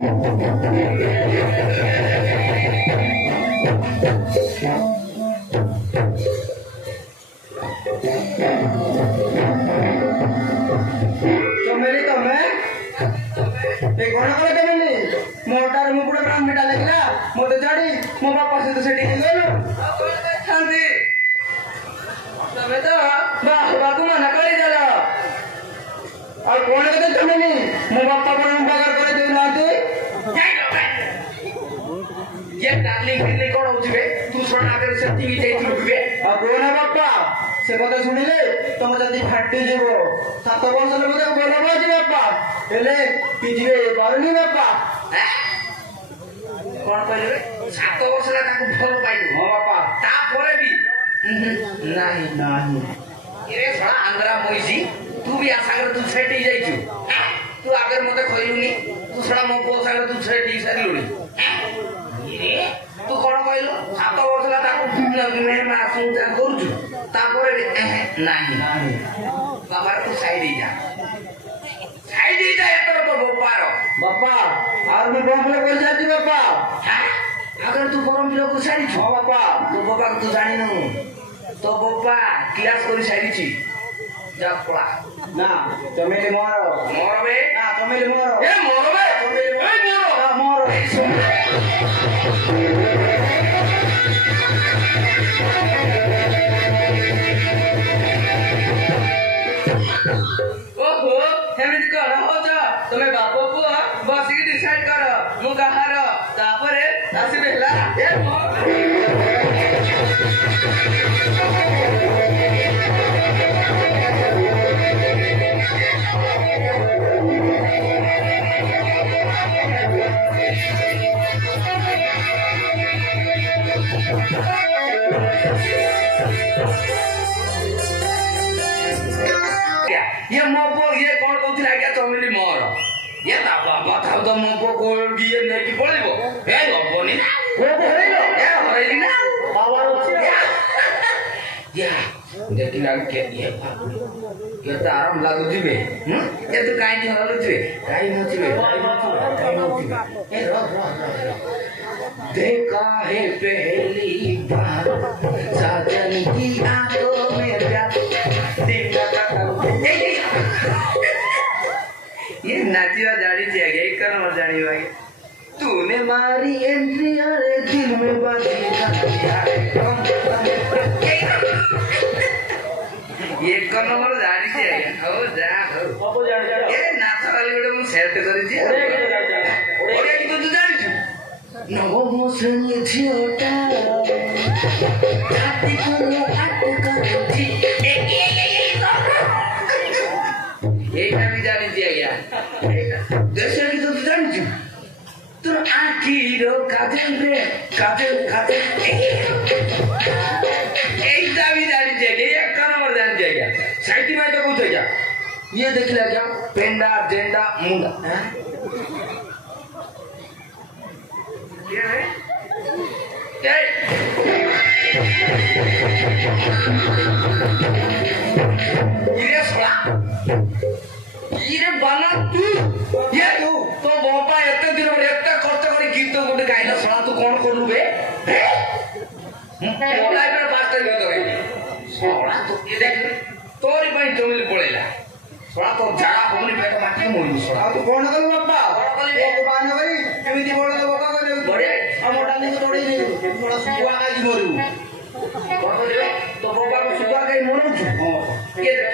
चमेली तमे ए कोन करे चमेली मोटार मुकुड़ा प्राण मिटा लगला मोते जाड़ी मो बापा से तो सेठी गेलो शांति तमे तो बाबू मना करी देला और कोन करे चमेली मो बापा को बगर करे देउ नाते ये डार्लिंग दिल्ली कोन होतिबे तू सुन आगे से टीवी देखिबे आ कोन बापा से কথা শুনিলে তোমরা যদি ফাটি যাব 7 বছর মধ্যে বলবো যে বাপা এলে পিজিবে পারনি বাপা কোন কইলে 7 বছরে তাকে ফল পাইলো হ্যাঁ বাপা তারপরে বি नाही नाही এরে ছড়া আন্দ্রা মইছি तू भी आसागर तू सेटी जाइछु तू आगे मते खइलुनी तू छड़ा मो को सागर तू सेटी सारिलुनी এরে तू कोन कइलो 7 বছরে তাকে মে মাসু তা করछु তারপরে नाही বাবা तू সাইড যা এত তো বাপার বাবা আর আমি বমলে করে যাচ্ছি বাবা হ্যাঁ अगर तू बरम लोग सारी छ बापा तो बाबा तू जानि न तो बापा क्लास करी सारी छी जा पळा ना तमेले मोर बे ना तमेले मोर ए मोर बे तमेले मोर ए मोर ओहो हेमित कोन होता तमे बापो पुआ बसिकी डिसाइड कर मु कहार तापरे आसीबे हला ए ये मोपो ये कोन कहउथिला आज्ञा चमेली मोर ये ता बाबा थाउ तो मोपो को बिए नै कि पळिबो ए हबनी ना को हरैलो ए हरैली ना बाबा या देखिला के ये बाबू ये त आराम लागु दिबे ये तो काई हरलु दिबे काई नथिबे ए रो देखा है पहली बार साजन की आंखों में प्यार देखा ये नाचिया जानी चाहिए एक कर मत जानी भाई तूने मारी एंट्री अरे दिल में बाजी ये करना मत जानी चाहिए हो जा बाबू जान ये नाच वाली वीडियो में शेयर कर दीजिए ओरे की तू जानी छु नगो मोसनी छियोटा जाति को आट कर दी एक भी जानी चाहिए देशर की तो जानी छु तो आखी रो काजल रे काजल एक भी जानी चाहिए एक नंबर जानी चाहिए साइकिल में तो कुछ है क्या ये देख लिया क्या पेंडा जेंडा मुंडा क्या है क्या ये सोला ये बना तू ये तू तो बापा एते दिन पर एते खर्च करी गीत गोटे गाइला सोला तू कोन करलु बे मोबाइल पर बात कर गयो सोला तू ये देख तोरी पई चमेली पळेला सोला तो जागा होनी पेट माटी मोई सोला तू कोन करलु बापा ओ बान करी एमिति बोल दे बका करे बड़े आ मोटा नि तोड़ी नि थोड़ा सुवा काजी मोरु तो बाबा को सुवा काई मोरु ये देख